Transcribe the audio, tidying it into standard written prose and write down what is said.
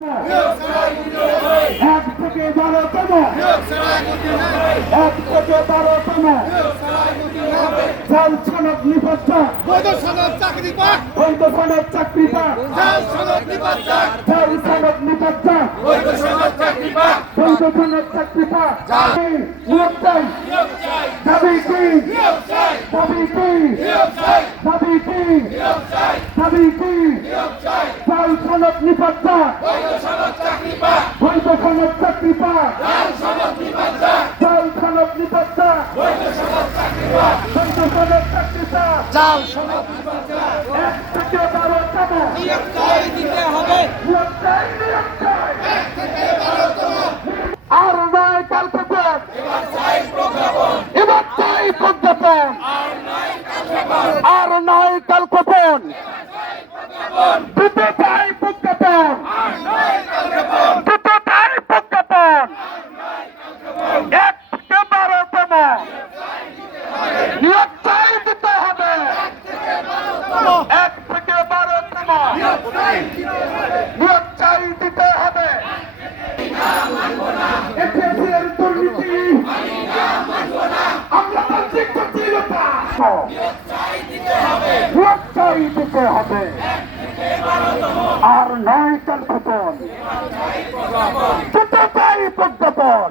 এক থেকে 12তম জাল সনদ নিবদ্ধা বৈধ সনদ চাকরি পাক বৈধ সনদ চাকরি পাক জাল সনদ নিবদ্ধা জাল সনদ নিবদ্ধা বৈধ সনদ চাকরি পাক বৈধ সনদ চাকরি পাক নিয়োগ চাই দাবি কি দাবি কি দাবি কি দাবি কি জাল সনদ নিবদ্ধা বৈধ সনদ চাকরি পাক বৈধ সনদ চাকরি পাক জাল সনদ নিবদ্ধা জাল সনদ নিবদ্ধা বৈধ সনদ চাকরি পাক বৈধ সনদ চাকরি পাক জাল সনদ নিবদ্ধা এক থেকে 12তম নিয়োগ চাই দিতে হবে নিয়োগ চাই নিয়োগ চাই এক থেকে 12তম আর নয় কালক্ষেপণ এবার চাই প্রজ্ঞাপন এবার চাই প্রজ্ঞাপন আর নাই কালক্ষেপণ আর নয় কালক্ষেপণ দুটো চাই প্রজ্ঞাপন আর নাই কালক্ষেপণ দুটো চাই প্রজ্ঞাপন এক থেকে 12তম নিয়োগ চাই দিতে হবে এক থেকে 12তম নিয়োগ চাই দিতে হবে নিয়োগ চাই দিতে হবে এসএসসির দুর্নীতি আমরা বলছি জটিলতা নিয়োগ চাই দিতে হবে নিয়োগ চাই দিতে হবে আর নয় কালক্ষেপণ দুটো চাই প্রজ্ঞাপন